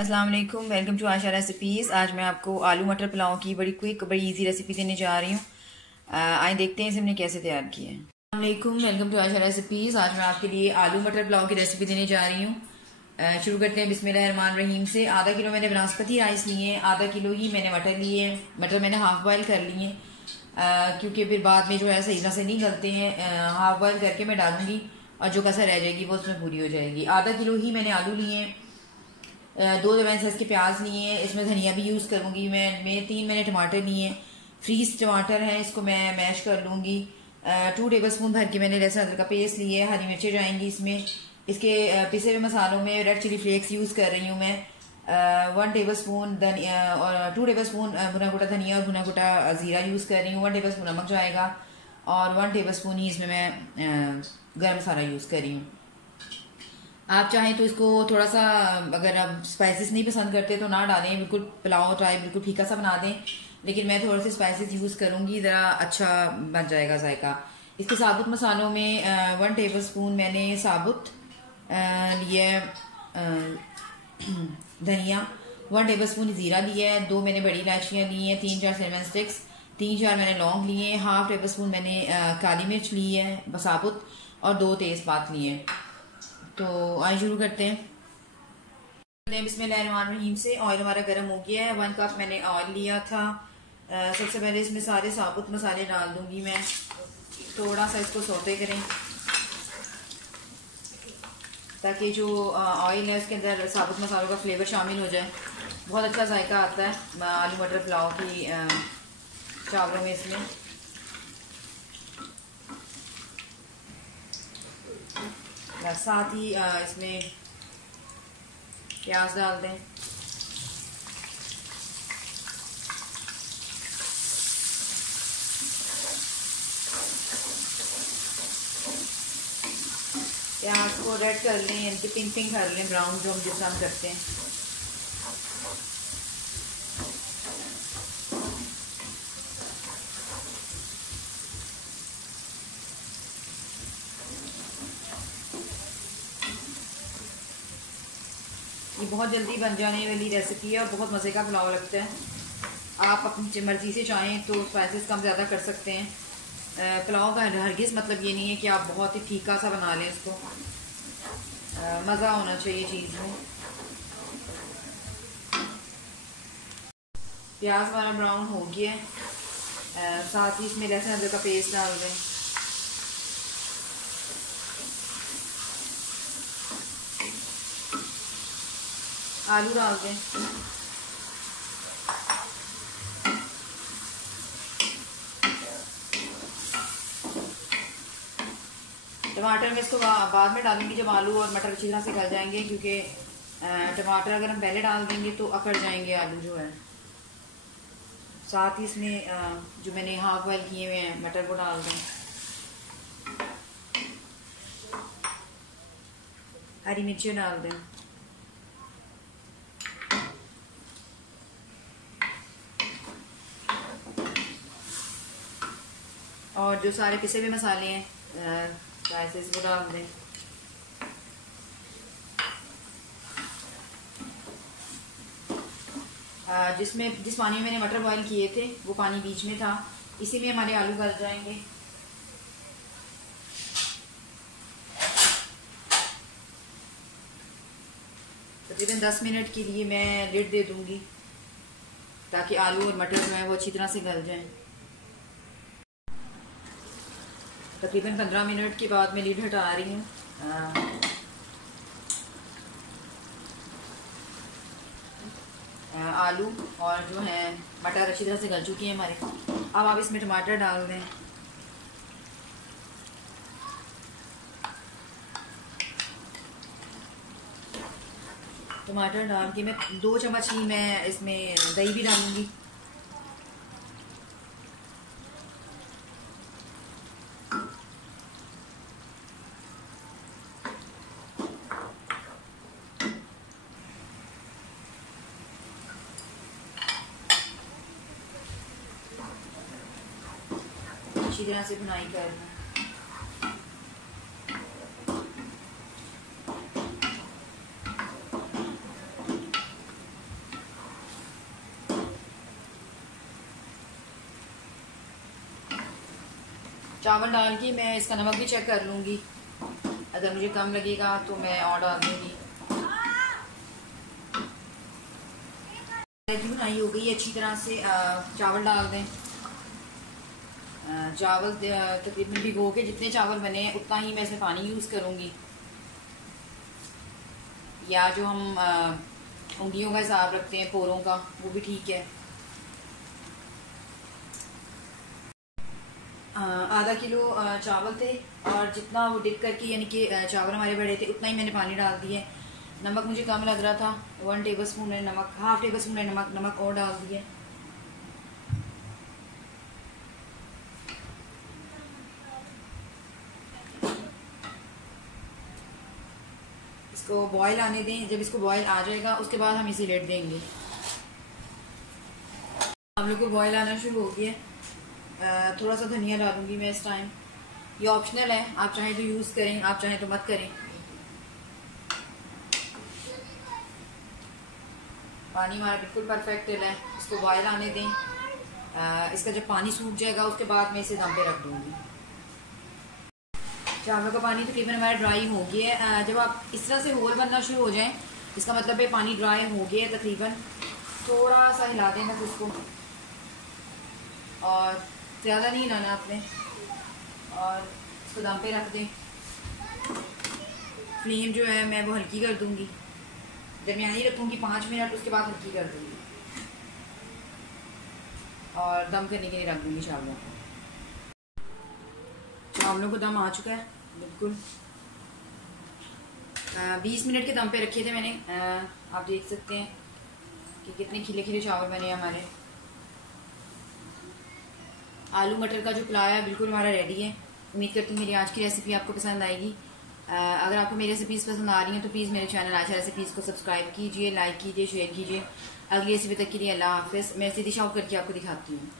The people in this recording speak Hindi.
अस्सलाम वालेकुम, वेलकम टू आशा रेसिपीज़। आज मैं आपको आलू मटर पुलाव की बड़ी क्विक बड़ी इजी रेसिपी देने जा रही हूँ। आइए देखते हैं इसे हमने कैसे तैयार किया है। अस्सलाम वालेकुम, वेलकम टू आशा रेसिपीज़। आज मैं आपके लिए आलू मटर पुलाव की रेसिपी देने जा रही हूँ। शुरू करते हैं बिस्मिल्लाहिर्रहमानिर्रहीम से। आधा किलो मैंने बनास्पति राइस लिए हैं, आधा किलो ही मैंने मटर लिए हैं। मटर मैंने हाफ बॉयल कर लिए हैं क्योंकि फिर बाद में जो है सही तरह से नहीं गलते हैं। हाफ बॉयल करके मैं डालूंगी और जो कसर रह जाएगी वो उसमें पूरी हो जाएगी। आधा किलो ही मैंने आलू लिए हैं, 2 मैंने साइज के प्याज लिए हैं, इसमें धनिया भी यूज़ करूँगी मैं 3 मैंने टमाटर लिए हैं, फ्रीज टमाटर हैं, इसको मैं मैश कर लूँगी। 2 टेबलस्पून भर के मैंने लहसुन अदरक का पेस्ट लिए है, हरी मिर्चें जाएंगी इसमें। इसके पिसे हुए मसालों में रेड चिली फ्लेक्स यूज़ कर रही हूँ मैं। 1 टेबलस्पून धनिया और 2 टेबलस्पून भुना कुटा धनिया और भुना कुटा ज़ीरा यूज़ कर रही हूँ। 1 टेबलस्पून नमक जाएगा और 1 टेबलस्पून ही इसमें मैं गर्म मसाला यूज़ कर रही हूँ। आप चाहें तो इसको थोड़ा सा, अगर आप स्पाइसेस नहीं पसंद करते तो ना डालें, बिल्कुल पुलाव टाइप बिल्कुल फीका सा बना दें, लेकिन मैं थोड़े से स्पाइसेस यूज़ करूँगी, ज़रा अच्छा बन जाएगा जायका। इसके साबुत मसालों में 1 टेबलस्पून मैंने साबुत लिया धनिया, 1 टेबलस्पून ज़ीरा लिया है, 2 मैंने बड़ी इलायचियाँ ली हैं, 3-4 सिनेमन स्टिक्स, 3-4 मैंने लौंग लिए हैं, हाफ टेबलस्पून मैंने काली मिर्च ली है साबुत और 2 तेज़पात लिए हैं। तो आइए शुरू करते हैं। बिस्मिल्लाहिर्रहमानिर्रहीम से। ऑयल हमारा गर्म हो गया है, 1 कप मैंने ऑयल लिया था। सबसे पहले इसमें सारे साबुत मसाले डाल दूंगी मैं, थोड़ा सा इसको सौते करें ताकि जो ऑयल है उसके अंदर साबुत मसालों का फ्लेवर शामिल हो जाए। बहुत अच्छा जायका आता है आलू मटर पुलाव की चावलों में। इसमें साथ ही इसमें प्याज डाल दें। प्याज को रेड कर लें, यानी कि पिंक पिंक कर लें, ब्राउन जो हम जिस तरह करते हैं। ये बहुत जल्दी बन जाने वाली रेसिपी है और बहुत मज़े का पुलाव लगता है। आप अपनी मर्ज़ी से चाहें तो स्पाइसेस कम ज़्यादा कर सकते हैं। पुलाव का हरगिज़ मतलब ये नहीं है कि आप बहुत ही फीका सा बना लें इसको। मज़ा होना चाहिए चीज़ में। प्याज हमारा ब्राउन हो गया है, साथ ही इसमें लहसुन अदरक का पेस्ट डाल दें। आलू डाल दें। टमाटर में इसको बाद में डालूंगी जब आलू और मटर अच्छी तरह से गल जाएंगे, क्योंकि टमाटर अगर हम पहले डाल देंगे तो अकड़ जाएंगे आलू जो है। साथ ही इसमें जो मैंने हाफ बॉयल किए हुए हैं मटर को डाल दें। हरी मिर्ची डाल दें। और जो सारे पिसे हुए मसाले हैं स्पाइसेस वो डाल दें। जिस पानी में मैंने मटर बॉईल किए थे वो पानी बीच में था, इसी में हमारे आलू गल जाएंगे। तकरीबन 10 मिनट के लिए मैं लिड दे दूंगी ताकि आलू और मटर जो है वो अच्छी तरह से गल जाएं। तकरीबन 15 मिनट के बाद मैं लीड हटा रही हूँ। आलू और जो है मटर अच्छी तरह से गल चुकी हैं हमारे। अब आप इसमें टमाटर डाल दें। टमाटर डाल के मैं 2 चम्मच ही मैं इसमें दही भी डालूंगी। अच्छी तरह से भुनाई करना। चावल डाल के मैं इसका नमक भी चेक कर लूँगी, अगर मुझे कम लगेगा तो मैं और डाल दूँगी। भुनाई हो गई अच्छी तरह से, चावल डाल दें। चावल तकरीबन भिगो के जितने चावल बने हैं उतना ही मैं इसमें पानी यूज़ करूँगी, या जो हम उंगलियों का हिसाब रखते हैं पोरों का, वो भी ठीक है। आधा किलो चावल थे और जितना वो डिप करके यानी कि चावल हमारे बड़े थे उतना ही मैंने पानी डाल दिया। नमक मुझे कम लग रहा था, 1 टेबलस्पून मैंने नमक, हाफ टेबल स्पून मैंने नमक और डाल दिया। इसको बॉईल आने दें, जब इसको बॉईल आ जाएगा उसके बाद हम इसे लेट देंगे। हम लोग को बॉईल आना शुरू हो गया। थोड़ा सा धनिया डालूंगी मैं इस टाइम, ये ऑप्शनल है, आप चाहें तो यूज़ करें, आप चाहें तो मत करें। पानी हमारा बिल्कुल परफेक्ट है, इसको बॉयल आने दें। इसका जब पानी सूख जाएगा उसके बाद मैं इसे दम पे रख दूंगी। चावलों का पानी तकरीबन हमारा ड्राई हो गया है। जब आप इस तरह से होल बनना शुरू हो जाएं इसका मतलब है पानी ड्राई हो गया है तकरीबन। थोड़ा सा हिला दें बस उसको, और ज़्यादा नहीं हिलाना आपने, और इसको दम पे रख दें। फ्लेम जो है मैं वो हल्की कर दूंगी, दरमियानी रखूंगी 5 मिनट, उसके बाद हल्की कर दूंगी और दम करने के लिए रख दूंगी चावलों को। चावलों को दम आ चुका है बिल्कुल। 20 मिनट के दम पे रखे थे मैंने। आप देख सकते हैं कि कितने खिले खिले चावल बने हमारे। आलू मटर का जो पुलाव है बिल्कुल हमारा रेडी है। उम्मीद करती हूँ मेरी आज की रेसिपी आपको पसंद आएगी। अगर आपको मेरी रेसिपीज़ पसंद आ रही हैं तो प्लीज़ मेरे चैनल आयशा रेसिपीज़ को सब्सक्राइब कीजिए, लाइक कीजिए, शेयर कीजिए। अगली रेसिपी तक के लिए अल्लाह हाफिज़। मैं सीधी शॉप करके आपको दिखाती हूँ।